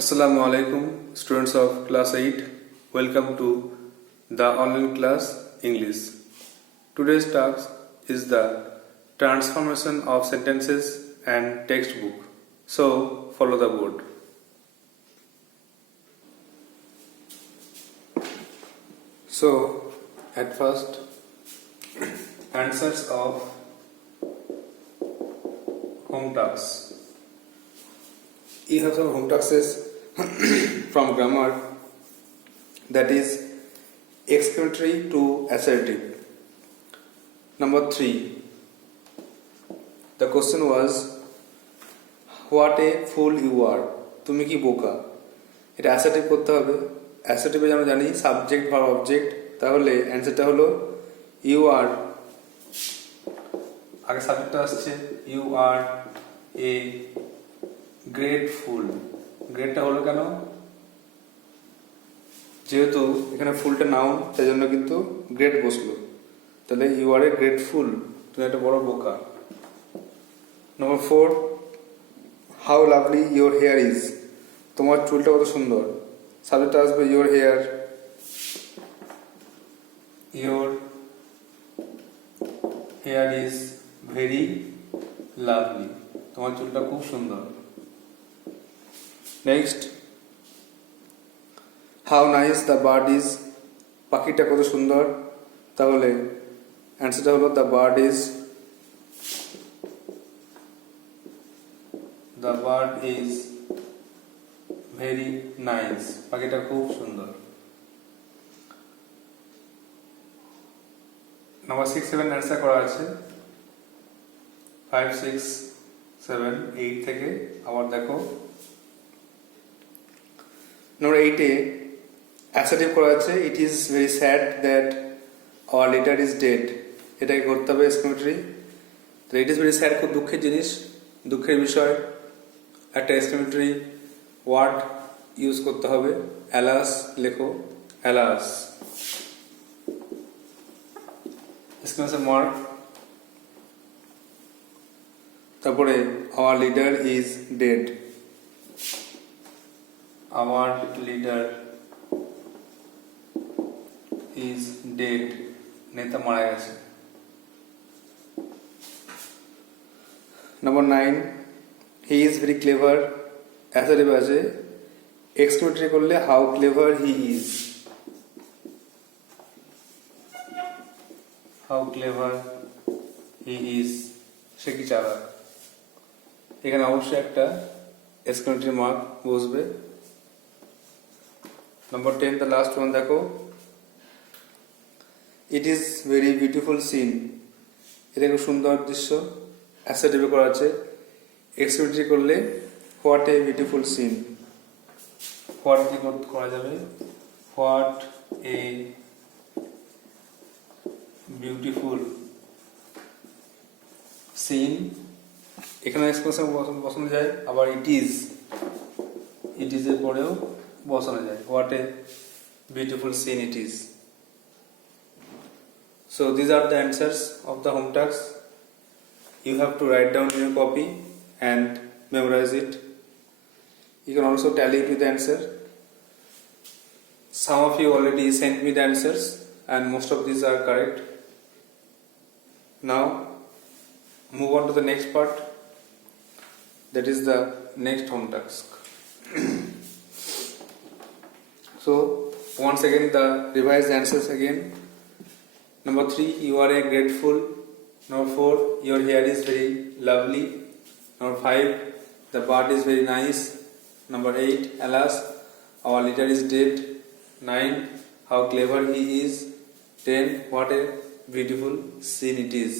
Assalamu alaikum, students of class 8. Welcome to the online class English. Today's task is the transformation of sentences and textbook. So, follow the board. So, at first, answers of home tasks. You have some home tasks from grammar, that is exclamatory to assertive. Number 3, the question was, what a fool you are. তুমি কি বোকা। এটা অ্যাসার্টিভ করতে হবে। অ্যাসার্টিভে আমরা জানি subject verb object, তাহলে অ্যান্সারটা হলো ইউ আর। আগে সাবজেক্টটা আসছে ইউ আর এ গ্রেটফুল। গ্রেটটা হলো কেন, যেহেতু এখানে ফুলটা নাউন, তাই জন্য কিন্তু গ্রেট বসলো, তাহলে ইউ আর এ গ্রেটফুল, তুমি একটা বড় বোকা। নম্বর 4, how lovely your hair is. তোমার চুলটা কত সুন্দর। সাবজেক্টটা আসবে your hair, your hair is very lovely, তোমার চুলটা খুব সুন্দর। Next, how nice the bird is. পাখিটা কত সুন্দর, তাহলে অ্যান্সারটা হলো the bird is very nice, পাখিটা খুব সুন্দর। নাম্বার 6, 7 অ্যান্সার করা আছে। 5, 6, 7, 8 থেকে আবার দেখো। নম্বর 8-এ অ্যাসার্টিভ করা আছে, ইট is very sad that our leader is dead. এটাকে করতে হবে এক্সক্লেমেটরি। তো ইট ইজ ভেরি স্যাড, খুব দুঃখের জিনিস, দুঃখের বিষয়। একটা এক্সক্লেমেটরি ওয়ার্ড ইউজ করতে হবে, অ্যালাস লেখো, অ্যালাস এক্সক্লেমেশন মার্ক। তারপরে our leader is dead, our leader is dead, নেতা মারা গেছে। Number 9, he is very clever. Assertive আছে, এক্সক্লেমেটরি করলে how clever he is, how clever he is, সে কি চালাক। এখানে অবশ্যই একটা এক্সক্লেমেটরি মার্ক বসবে। নম্বর 10, দ্য লাস্ট ওয়ান দেখো, it is very beautiful scene. এটা খুব সুন্দর দৃশ্য, অ্যাসার্টিভ করা আছে, এক্সক্লেমেটরি করলে what a beautiful scene. What দিয়ে করা যাবে, হোয়াট এ বিউটিফুল সিন। এখানে এক্সপ্রেশন বসানো যায়, আবার ইট ইজ এর পরেও বসানো যায়, what a beautiful scene it is. So these are the answers of the home tasks. You have to write down in your copy and memorize it. You can also tally it with the answer. Some of you already sent me the answers and most of these are correct. Now move on to the next part, that is the next home task. So once again the revised answers again. Number 3, you are a grateful. Number 4, your hair is very lovely. Number 5, the bird is very nice. Number 8, alas, our leader is dead. 9, how clever he is. 10, what a beautiful scene it is.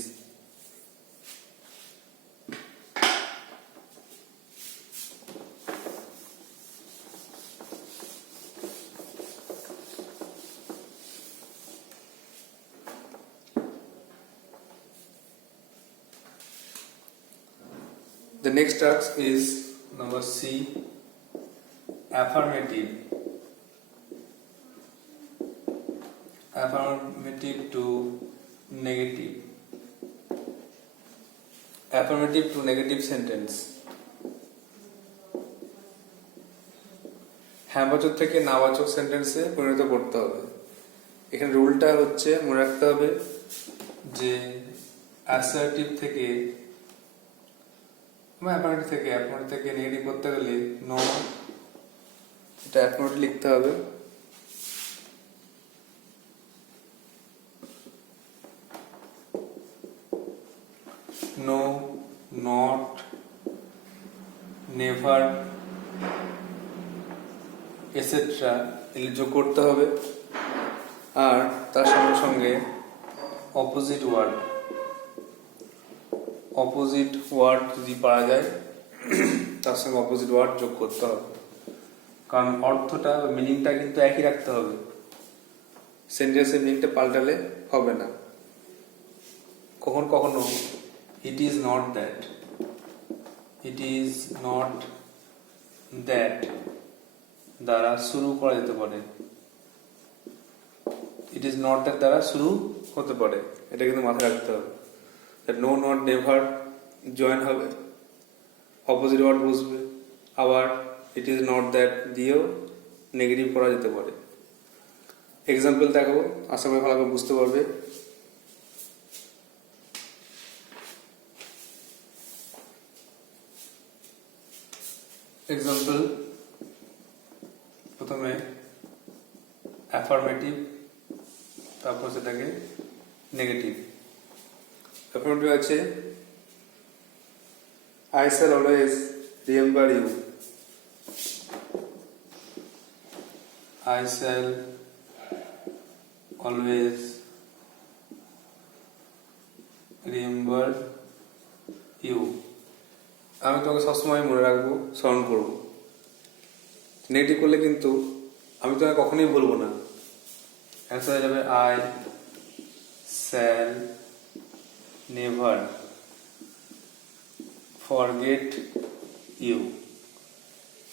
The next task is number C, affirmative. Affirmative to negative. Affirmative to negative sentence. হ্যাঁবাচক থেকে নাবাচক সেন্টেন্সে পরিণত করতে হবে। এখানে রুলটা হচ্ছে মনে রাখতে হবে যে অ্যাসার্টিভ থেকে অ্যাফার্মেটিভ থেকে নেগেটিভ করতে গেলে নো, এটা অ্যাফার্মেটিভ লিখতে হবে। নো, নট, নেভার এটসেট্রা এগুলি যোগ করতে হবে। আর তার সঙ্গে সঙ্গে অপোজিট ওয়ার্ড যদি পাওয়া যায় তার সঙ্গে অপোজিট ওয়ার্ড যোগ করতে হবে, কারণ অর্থটা বা মিনিংটা কিন্তু একই রাখতে হবে, সেন্টেন্সের মিনিংটা পাল্টালে হবে না। কখনো কখনো ইট ইজ নট দ্যাট দ্বারা শুরু করা যেতে পারে, ইট ইজ নট দ্যাট দ্বারা শুরু হতে পারে, এটা কিন্তু মাথায় রাখতে হবে। নো, নট, নেভার জয়েন হবে, অপোজিট ওয়ার্ড বসবে, আবার ইট ইজ নট দ্যাট দিয়েও নেগেটিভ করা যেতে পারে। এক্সাম্পল দেখো, আশা করি ভালো করে বুঝতে পারবে। এক্সাম্পল, প্রথমে অ্যাফার্মেটিভ, তারপর সেটাকে নেগেটিভ। অ্যাফার্মেটিভ আছে I shall always remember you. I shall always remember you. আমি তোমাকে সবসময় মনে রাখবো, স্মরণ করবো। নেগেটিভ করলে কিন্তু আমি তোমাকে কখনোই ভুলবো না। অ্যান্সার হয়ে যাবে I shall never forget you.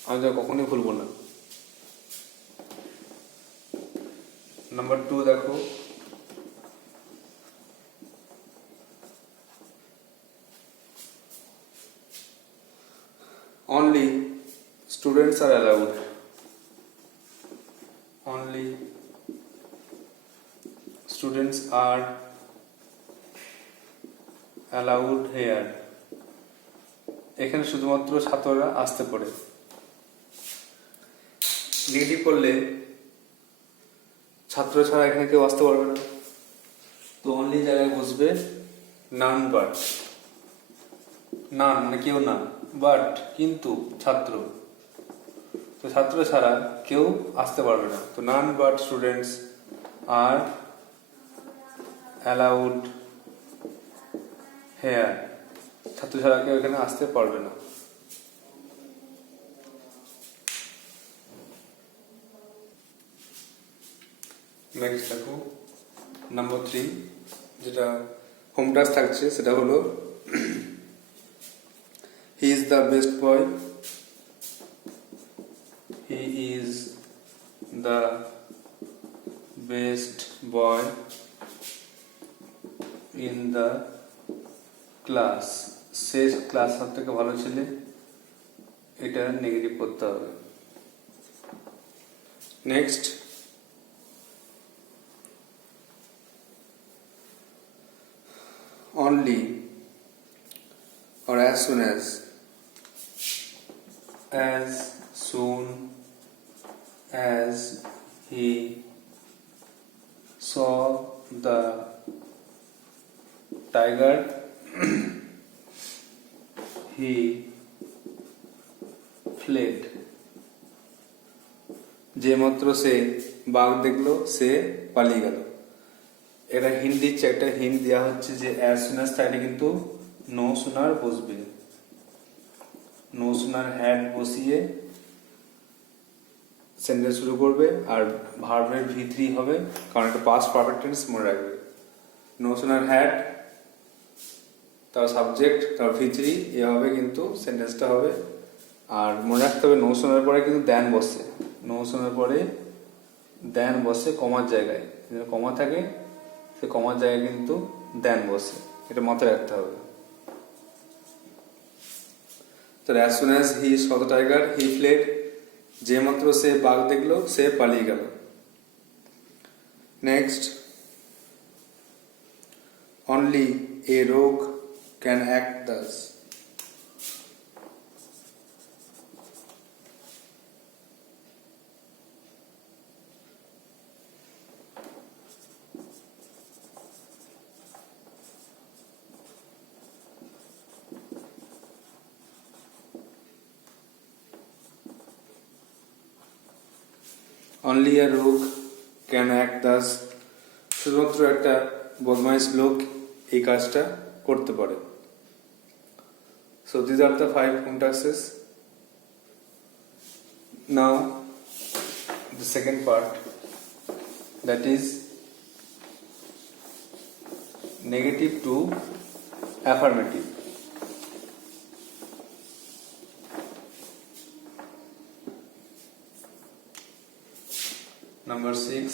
আমি তোমাকে কখনোই ভুলবো না। নাম্বার 2 দেখো, only students are allowed. Only students are allowed here. এখানে শুধুমাত্র ছাত্ররা আসতে পারে। নেগেটিভ করলে ছাত্র ছাড়া এখানে কেউ আসতে পারবে না, তো অনলি জায়গায় বসবে নান বাট। নান মানে কেউ না, বাট কিন্তু ছাত্র, তো ছাত্র ছাড়া কেউ আসতে পারবে না, তো none but students are allowed here, ছাত্র ছাড়া কেউ এখানে আসতে পারবে না। নেক্সট দেখো নাম্বার 3, যেটা হোম টাস্ক থাকছে সেটা হলো he is the best boy. He is the best boy in the class. সে ক্লাস সব থেকে ভালো ছেলে, এটা নেগেটিভ করতে হবে। Next, only or as soon as he saw the tiger he fled. যে মাত্র সে বাঘ দেখলো সে পালিয়ে গেল। এটা হিন্দি একটা হিন্ট দেওয়া হচ্ছে যে অ্যাজ সুন অ্যাজ থাকলে কিন্তু নো সুনার বসবে, নো সুনার হ্যাড বসিয়ে সেন্টেন্স শুরু করবে, আর ভার্বের V3 হবে, কারণ এটা পাস্ট পারফেক্ট টেন্স মনে রাখবে। নো সুনার হ্যাড, তার সাবজেক্ট, তার V3, এভাবে কিন্তু সেন্টেন্সটা হবে। আর মনে রাখতে হবে নো সুনার পরে কিন্তু দ্যান বসে, নো সুনার পরে দ্যান বসে কমার জায়গায়, কমা থাকে সে কমার জায়গায় কিন্তু দ্যান বসে, এটা মাথায় রাখতে হবে। তো as soon as he saw the tiger he fled, যে মাত্র সে বাঘ দেখলো সে পালিয়ে গেল। নেক্সট, অনলি এ রোগ ক্যান অ্যাক্ট দাস। অনলি আ রোগ ক্যান অ্যাক্ট দাস, শুধুমাত্র একটা বদমাইশ লোক এই কাজটা করতে পারে। So this are the 5 home tasks. Now the second part, that is negative to affirmative. Number 6,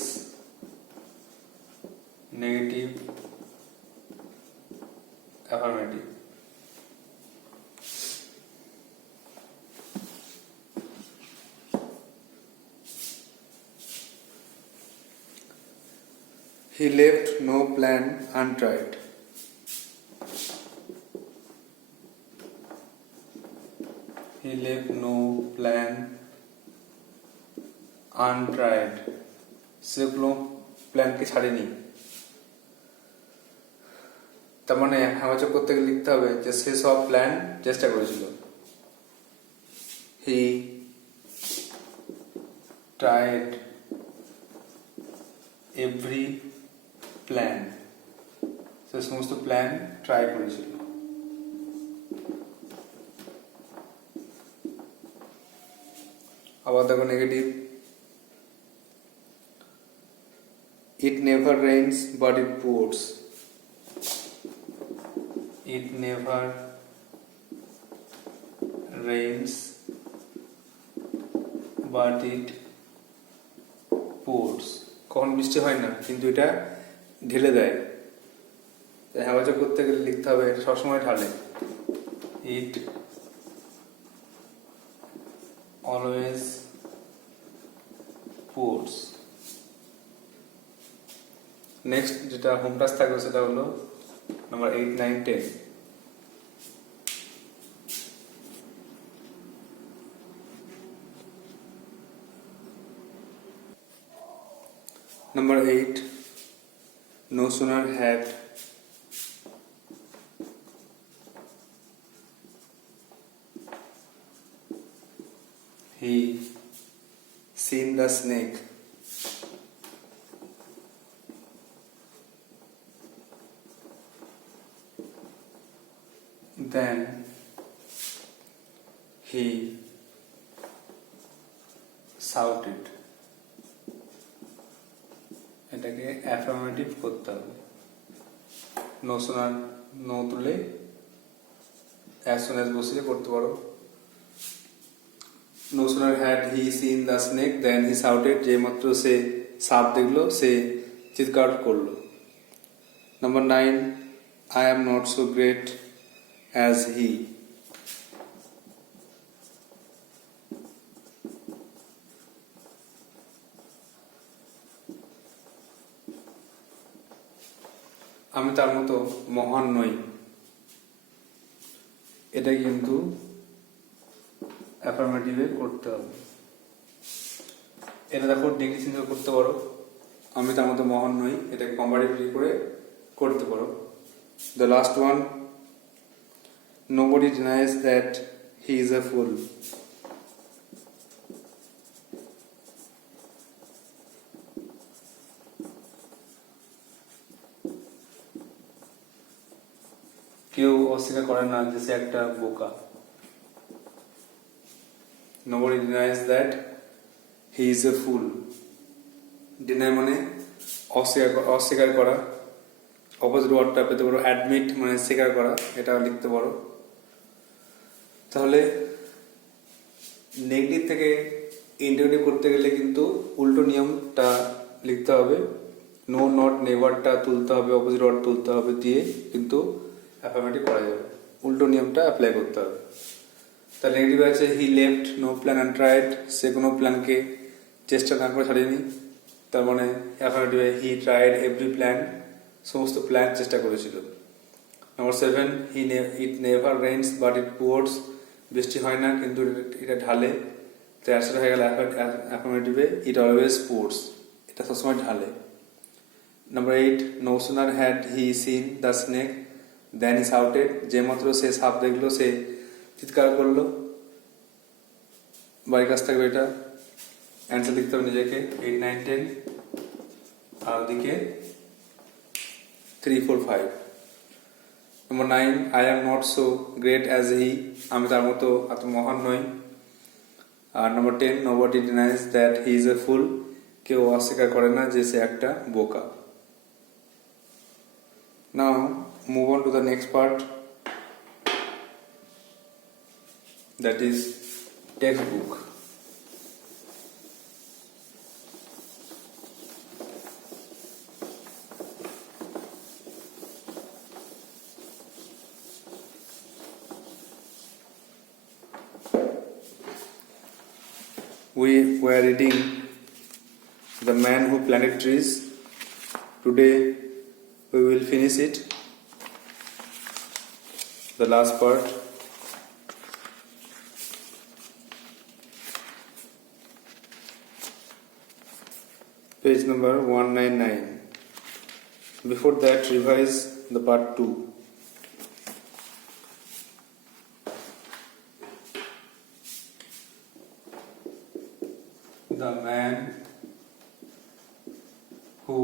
negative affirmative. He left no plan untried. He left no plan untried. সে কোনো প্ল্যানকে ছাড়েনি। তার মানে হেমাচক করতে গেলে লিখতে হবে যে সে সব প্ল্যান চেষ্টা করেছিল। He tried every প্ল্যান, সে সমস্ত প্ল্যান ট্রাই করেছিল। আবার দেখো negative, it never rains but it pours. It never rains but it pours. কখন বৃষ্টি হয় না কিন্তু এটা ঢেলে দেয়। হেফাজত করতে গেলে লিখতে হবে এটা সবসময় ঢালে। It always pours. নেক্সট যেটা হোম টাস্ক থাকবে সেটা হলো নাম্বার 8, 9, 10। Number 8, no sooner had he seen the snake then he shouted. এটাকে অ্যাফার্মেটিভ করতে হবে। নো সোনার নো তুলে অ্যাজ সুন অ্যাজ বসিয়ে করতে পারো। No sooner had he seen the snake then he shouted, যে মাত্র সে সাপ দেখলো সে চিৎকার করলো। Number 9, I am not so great as he. আমি তার মতো মহান নই, এটা কিন্তু অ্যাফার্মেটিভে করতে হবে। এটা দেখো ডিগ্রি চেঞ্জ করতে পারো, আমি তার মতো মহান নই এটাকে কম্পারেটিভ করে করতে পারো। The last one, nobody denies that he is a fool. কেউ অস্বীকার করে না যে সে একটা বোকা। Nobody denies that he is a fool. Deny মানে অস্বীকার করা, অপোজিট ওয়ার্ডটা পেতে পারো অ্যাডমিট মানে স্বীকার করা, এটা লিখতে পারো। তাহলে নেগেটিভ থেকে ইন্টিগ্রেটিভ করতে গেলে কিন্তু উল্টো নিয়মটা লিখতে হবে। নো নট নেভারটা তুলতে হবে, অপোজিট ওয়ার্ড তুলতে হবে, দিয়ে কিন্তু অ্যাফার্মেটিভ করা যাবে। উল্টো নিয়মটা অ্যাপ্লাই করতে হবে। তার নেগেটিভ আছে he left no plan untried, সে কোনো প্ল্যানকে চেষ্টা না করে ছাড়েনি। তার মানে অ্যাফার্মেটিভে হি ট্রাইড এভরি প্ল্যান, সমস্ত প্ল্যান চেষ্টা করেছিল। Number 7 it never rains but it pours, বৃষ্টি হয় না কিন্তু এটা ঢালে। তো অ্যান্সার হয়ে গেল অ্যাফার্মেটিভে ইট অলওয়েজ পোর্স, এটা সবসময় ঢালে। Number 8 no sooner had he seen the snake then he shouted, যে মাত্র সে সাপ দেখলো সে চিৎকার করলো। বাড়ির কাছ থাকবে এটা, অ্যান্সার লিখতে হবে নিজেকে 8, 9, 10 আর ওদিকে 3, 4, 5। Number 9 I am not so great as he, আমি তার মতো এত মহান নই। আর number 10 nobody denies that he is a fool, কেউ অস্বীকার করে না যে সে একটা বোকা। Now move on to the next part, that is textbook. We were reading The Man Who Planted Trees. Today we will finish it, the last part. Page number 199. Before that, revise the part 2. The man who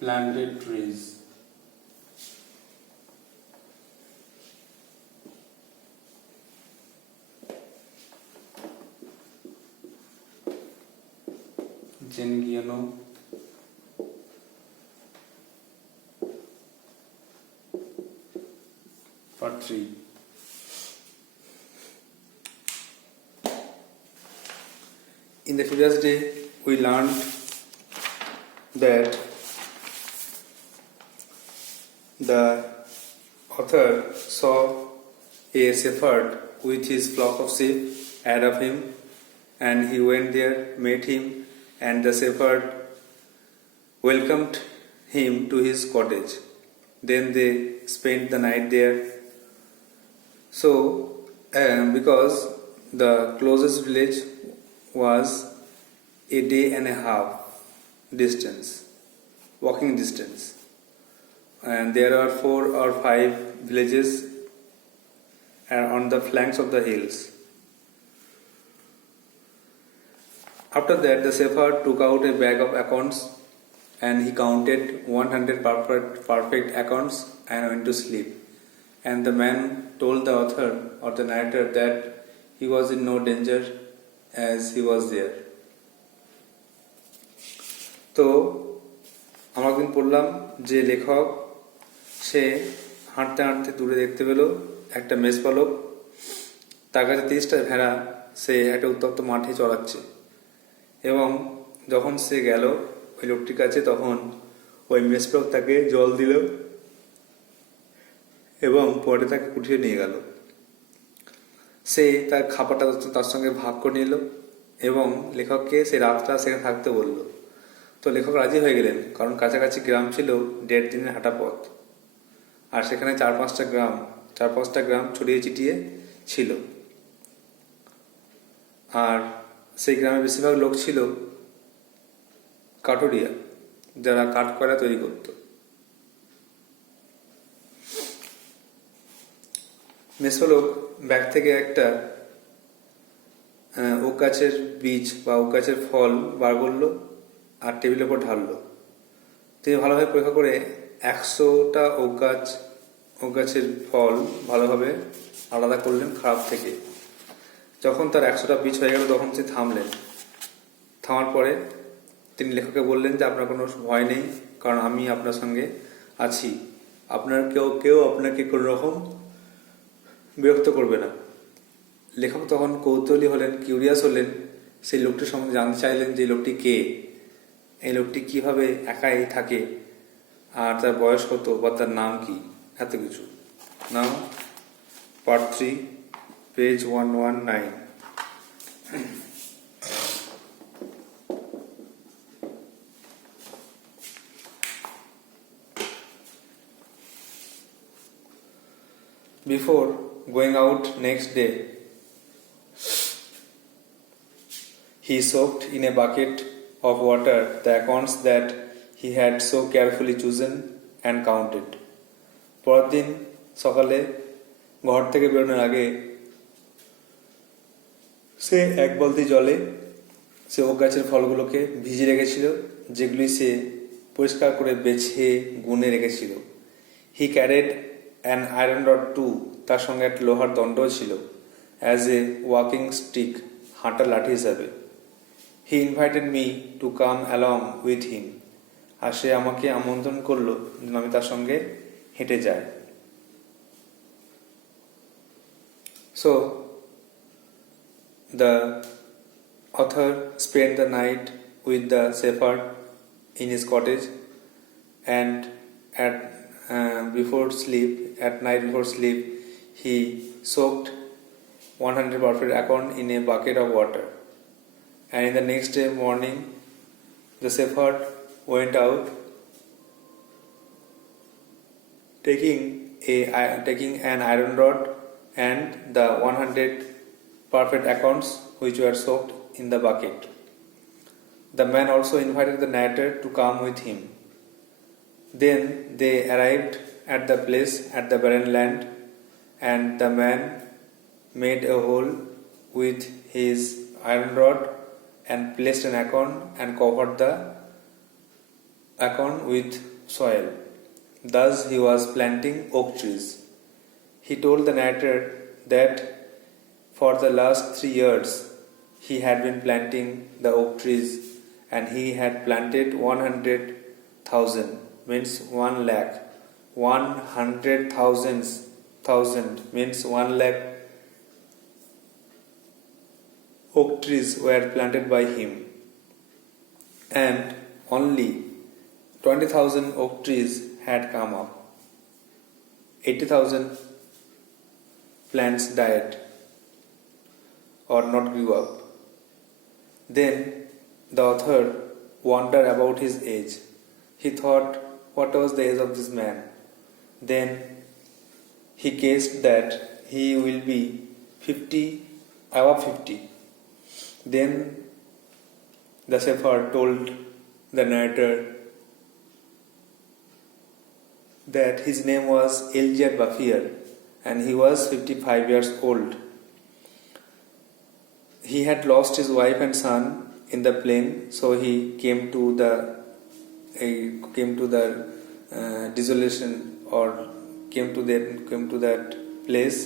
planted trees. Jen Guiano, part 3. In the previous day, we learned that the author saw a shepherd with his flock of sheep ahead of him, and he went there, met him, and the shepherd welcomed him to his cottage. Then they spent the night there. So, because the closest village was a day and a half distance, walking distance, and there are 4 or 5 villages on the flanks of the hills. After that, the shepherd took out a bag of accounts and he counted 100 perfect accounts and went to sleep. And the man told the author or the narrator that he was in no danger as he was there. তো আমরা একদিন পড়লাম যে লেখক সে হাঁটতে হাঁটতে দূরে দেখতে পেল একটা মেষপালক, তার কাছে 30টা ভেড়া সে একটা উত্তপ্ত মাঠে চড়াচ্ছে। এবং যখন সে গেল ওই লোকটির কাছে, তখন ওই মেষপালক তাকে জল দিল এবং পরে তাকে উঠিয়ে নিয়ে গেল। সে তার খাবারটা তার সঙ্গে ভাগ করে নিল এবং লেখককে সে রাতটা সেখানে থাকতে বলল। তো লেখক রাজি হয়ে গেলেন, কারণ কাছাকাছি গ্রাম ছিল 1.5 দিনের হাঁটা পথ, আর সেখানে 4-5টা গ্রাম ছড়িয়ে ছিটিয়ে ছিল। আর সেই গ্রামে বেশিরভাগ লোক ছিল কাঠুরিয়া, যারা কাঠ কয়লা তৈরি করত। মেষপালক ব্যাগ থেকে একটা ওক গাছের বীজ বা ওক গাছের ফল বার করলো আর টেবিলের উপর ঢাললো। তিনি ভালোভাবে পরীক্ষা করে 100টা ওক গাছের ফল ভালোভাবে আলাদা করলেন খারাপ থেকে। যখন তার 100টা বীজ হয়ে গেল তখন তিনি থামলেন। থামার পরে তিনি লেখককে বললেন যে আপনার কোনো ভয় নেই, কারণ আমি আপনার সঙ্গে আছি, আপনার কেউ আপনাকে কোনো রকম বিরক্ত করবে না। লেখক তখন কৌতূহলী হলেন, কিউরিয়াস হলেন, সেই লোকটির সম্বন্ধে জানতে চাইলেন যে লোকটি কে, এই লোকটি কিভাবে একাই থাকে, আর তার বয়স কত বা তার নাম কি, এত কিছু। Now, part 3, page 119. Before going out next day, he soaked in a bucket of water the accounts that he had so carefully chosen and counted. পরের দিন সকালে ঘর থেকে বেরোনোর আগে সে এক বালতি জলে সে ওক গাছের ফলগুলোকে ভিজিয়ে রেখেছিল, যেগুলি সে পরিষ্কার করে বেছে গুনে রেখেছিল। He carried an iron rod too, তার সঙ্গে একটা লোহার দণ্ডও ছিল, অ্যাজ এ ওয়াকিং স্টিক, হাঁটার লাঠি হিসাবে। He invited me to come along with him, আর সে আমাকে আমন্ত্রণ করলো যেন আমি তার সঙ্গে হেঁটে যাই। So, the author spent the night with the shepherd in his cottage, and at night before sleep, he soaked 100 perfect acorn in a bucket of water. And in the next day morning, the shepherd went out, taking an iron rod and the 100 perfect acorns which were soaked in the bucket. The man also invited the narrator to come with him. Then they arrived at the place at the barren land, and the man made a hole with his iron rod and placed an acorn and covered the acorn with soil. Thus he was planting oak trees. He told the narrator that for the last 3 years he had been planting the oak trees, and he had planted 100,000, means 1 lakh. 100,000 means 1 lakh oak trees were planted by him, and only 20,000 oak trees had come up. 80,000 plants died or not grew up. Then the author wondered about his age. He thought, what was the age of this man? Then he guessed that he will be above 50. Then the shepherd told the narrator that his name was Elzad Bafier, and he was 55 years old. He had lost his wife and son in the plain, so he came to the desolation, or came to that place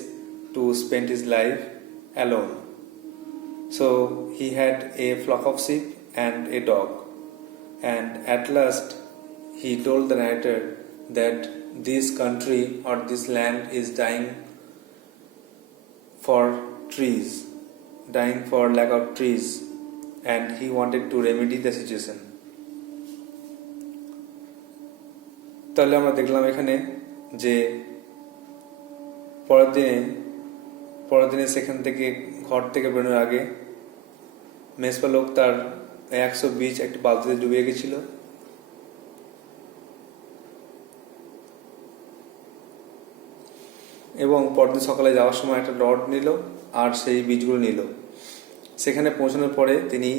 to spend his life alone. So he had a flock of sheep and a dog, and at last he told the narrator that this country or this land is dying for lack of trees, and he wanted to remedy the situation. তাহলে আমরা দেখলাম এখানে যে পরের দিনে সেখান থেকে ঘর থেকে বেরোনোর আগে মেসপা লোক তার 100 বীজ একটি বালতিতে ডুবিয়ে গেছিল, এবং পরদিন সকালে যাওয়ার সময় একটা রড নিল আর সেই বীজগুলো নিল। সেখানে পৌঁছানোর পরে তিনি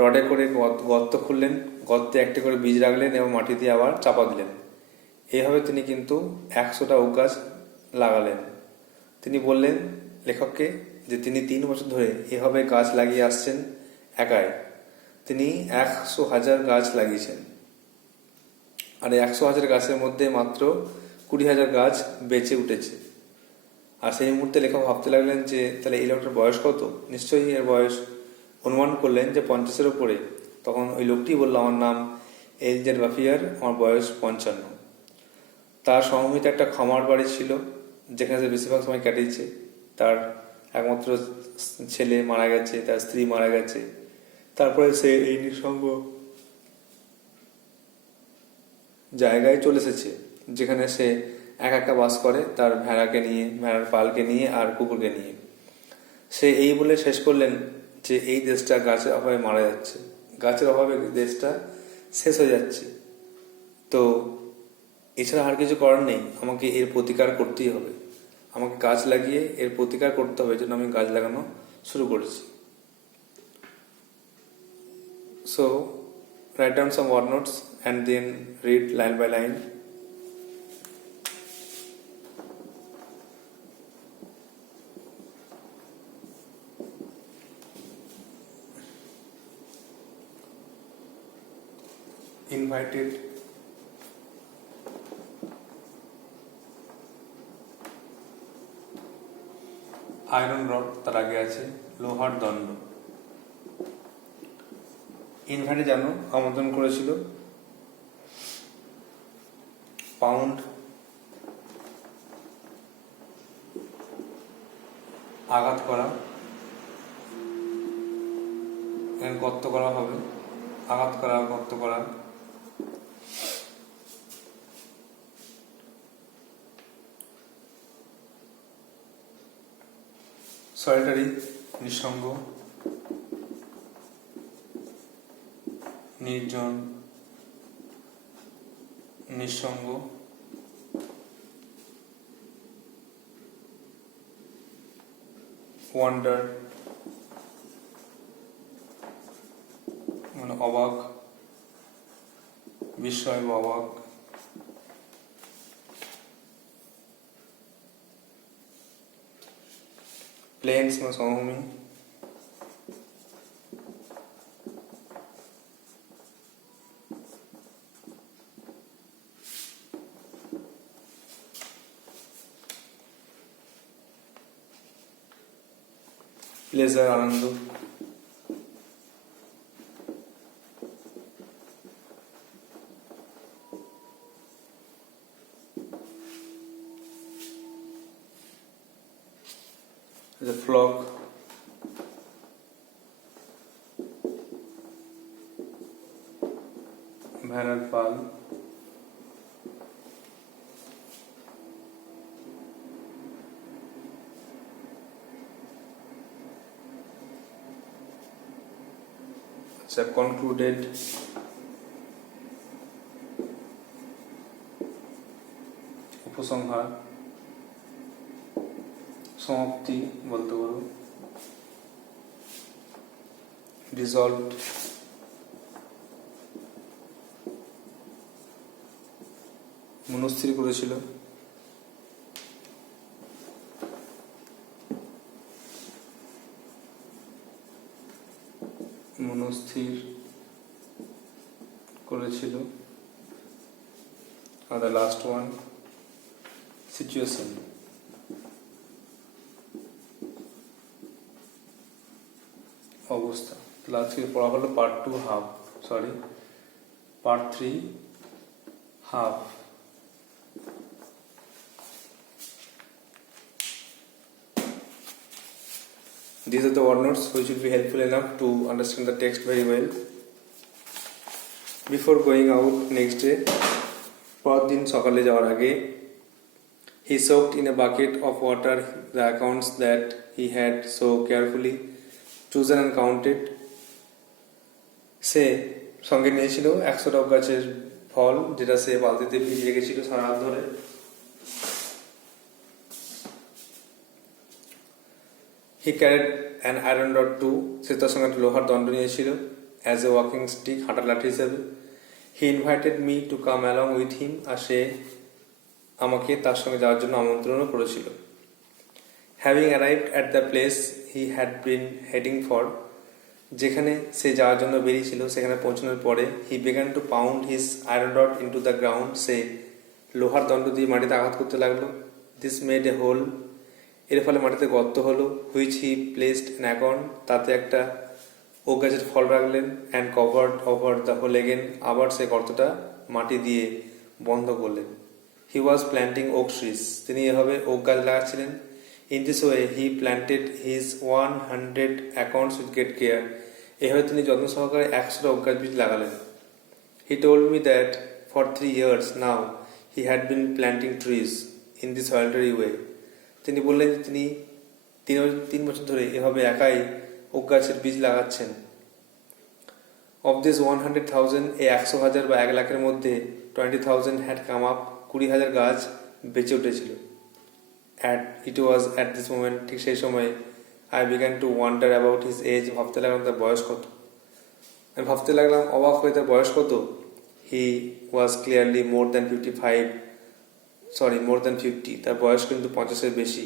রডে করে গর্ত খুললেন, গর্তে একটি করে বীজ রাখলেন এবং মাটি দিয়ে আবার চাপা দিলেন। এইভাবে তিনি কিন্তু 100টা ওক গাছ লাগালেন। তিনি বললেন লেখককে যে তিনি 3 বছর ধরে এভাবে গাছ লাগিয়ে আসছেন একাই। তিনি 100,000 গাছ লাগিয়েছেন, আর 100,000 গাছের মধ্যে মাত্র 20,000 গাছ বেঁচে উঠেছে। আর সেই মুহূর্তে লেখক ভাবতে লাগলেন যে তাহলে এই লোকটার বয়স কত? নিশ্চয়ই এর বয়স, অনুমান করলেন যে 50-এর উপরে। তখন ওই লোকটি বলল, আমার নাম এলজেড বাফিয়ার, আমার বয়স 55। তার সমভূমিতে একটা খামার বাড়ি ছিল, যেখানে সে বেশিরভাগ সময় কাটিয়েছে। তার একমাত্র ছেলে মারা গেছে, তার স্ত্রী মারা গেছে। তারপরে সে এই নিঃসঙ্গ জায়গায় চলে এসেছে, যেখানে সে একা একা বাস করে তার ভেড়াকে নিয়ে, ভেড়ার পালকে নিয়ে আর কুকুরকে নিয়ে। সে এই বলে শেষ করলেন যে এই দেশটা গাছের অভাবে মারা যাচ্ছে, গাছের অভাবে দেশটা শেষ হয়ে যাচ্ছে। তো এছাড়া আর কিছু করার নেই, আমাকে এর প্রতিকার করতেই হবে, আমাকে গাছ লাগিয়ে এর প্রতিকার করতে হবে। জন্য আমি গাছ লাগানো শুরু করেছি। So write down some word notes and then read line by line. Invited, iron rod, তার আগে আছে লোহার দণ্ড। ইনভাইটে জানো আমন্ত্রণ করেছিল, পাউন্ড আঘাত করা, গর্ত করা হবে, আঘাত করা, গর্ত করা। সলিটারি নিঃসঙ্গ, নির্জন, নিঃসঙ্গ। ওয়ান্ডার মানে অবাক, বিস্ময় বা অবাক। প্লেন্স মানে সমভূমি। প্লেজার আনন্দ। The flock, ভেড়ার পাল। আচ্ছা, concluded, উপসংহার, সমাপ্তি বলতে পারো, রিজলভড, মনস্থির করেছিল, মনস্থির করেছিল। Are the last one, situation. অবস্থা। তাহলে আজকে পড়া হলো পার্ট 2 half, sorry part 3 half. These are the word notes which will be helpful enough to understand the text very well. Before going out next day, পরের দিন সকালে যাওয়ার আগে, he soaked in a bucket of water the accounts that he had so carefully chosen and counted. সে সঙ্গে নিয়েছিল 100 টক গাছের ফল, যেটা সে বালতিতে ভিজিয়ে রেখেছিল সারা রাত ধরে। He carried an iron rod too. সে তার সঙ্গে একটা লোহার দণ্ড নিয়েছিল as a walking stick, হাঁটার লাঠি হিসেবে। He invited me to come along with him. আর সে আমাকে তার সঙ্গে যাওয়ার জন্য আমন্ত্রণও করেছিল। Having arrived at the place he had been heading for, যেখানে সে যাওয়ার জন্য বেরিয়েছিল সেখানে পৌঁছানোর পরে, he began to pound his iron rod into the ground. সে লোহার দণ্ড দিয়ে মাটিতে আঘাত করতে লাগলো। This made a hole. এর ফলে মাটিতে গর্ত হলো। which he placed an acorn. তাতে একটা ওক গাছের ফল রাখলেন। and covered over the hole again. আবার সে গর্তটা মাটি দিয়ে বন্ধ করলেন। he was planting oak trees. তিনি এভাবে ওক গাছ লাগাচ্ছিলেন। in this way he planted his 100 acorns with great care. এভাবে তিনি যত্ন সহকারে 100 ওক গাছ বীজ লাগালেন। he told me that for 3 years now he had been planting trees in this solitary way. তিনি বললেন যে তিনি 3 বছর ধরে এভাবে একাই ওক গাছের বীজ লাগাচ্ছেন। Of this 100,000, 100,000 বা 1 লাখের মধ্যে 20,000 had come up, 20,000 গাছ বেঁচে উঠেছিল। It was at this moment, ঠিক সেই সময় I began to wonder about his age, ভাবতে লাগলাম তার বয়স কত। আমি ভাবতে লাগলাম অবাক হয়ে তার বয়স কত। He was clearly more than 50, তার বয়স কিন্তু 50-এর বেশি।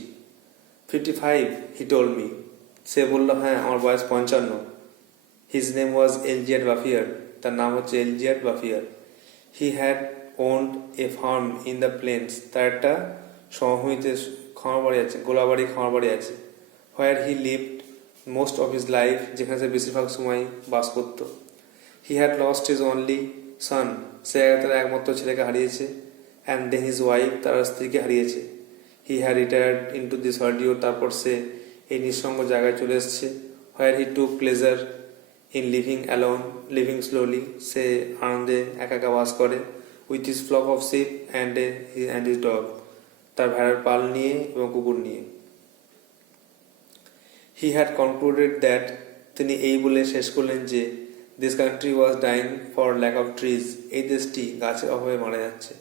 55, he told me, সে বলল হ্যাঁ আমার বয়স 55। His name was Elgiad Buffier, তার নাম হচ্ছে Elgiad Buffier. He had owned a farm in the plains, তার একটা সমভূমিতে খামার বাড়ি আছে, গোলাবাড়ি খামার বাড়ি আছে। Where he lived most of his life, যেখানে সে বেশিরভাগ সময় বাস করত। He had lost his only son, সে তার একমাত্র ছেলেকে হারিয়েছে। And then his wife, তার স্ত্রীকে হারিয়েছে। He had retired into this solitude, তারপর সে এই নিঃসঙ্গ জায়গায় চলে এসেছে। Where he took pleasure in living alone, living slowly, সে আনন্দে একা একা বাস করে। With his flock of sheep and his dog, তার ভেড়ার পাল নিয়ে এবং কুকুর নিয়ে। He had concluded that, তিনি এই বলে শেষ করলেন যে this country was dying for lack of trees, এই দেশটি গাছের অভাবে মারা যাচ্ছে,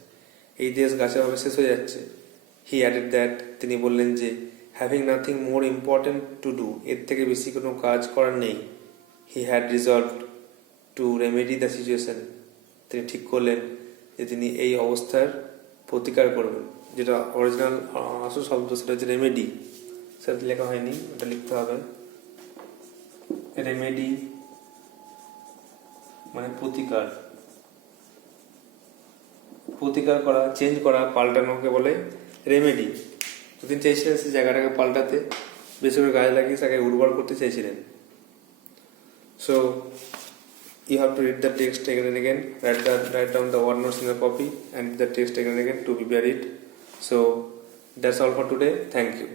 এই দেশ গাছের অভাবে শেষ হয়ে যাচ্ছে। He added that, তিনি বললেন যে having nothing more important to do, এর থেকে বেশি কোনো কাজ করার নেই। He had resolved to remedy the situation, তিনি ঠিক করলেন যে তিনি এই অবস্থার প্রতিকার করবেন। যেটা অরিজিনাল আসল শব্দ সেটা হচ্ছে রেমেডি, সেটা লেখা হয়নি, ওটা লিখতে হবে। রেমেডি মানে প্রতিকার, প্রতিকার করা, চেঞ্জ করা, পাল্টানোকে বলে রেমেডি। তো তিনি চাইছিলেন সেই জায়গাটাকে পাল্টাতে, বেশি করে গাছ লাগিয়ে তাকে উর্বর করতে চাইছিলেন। So you have to read the text again and again, write down the word notes in the copy and the text again and again to be buried. So that's all for today. Thank you.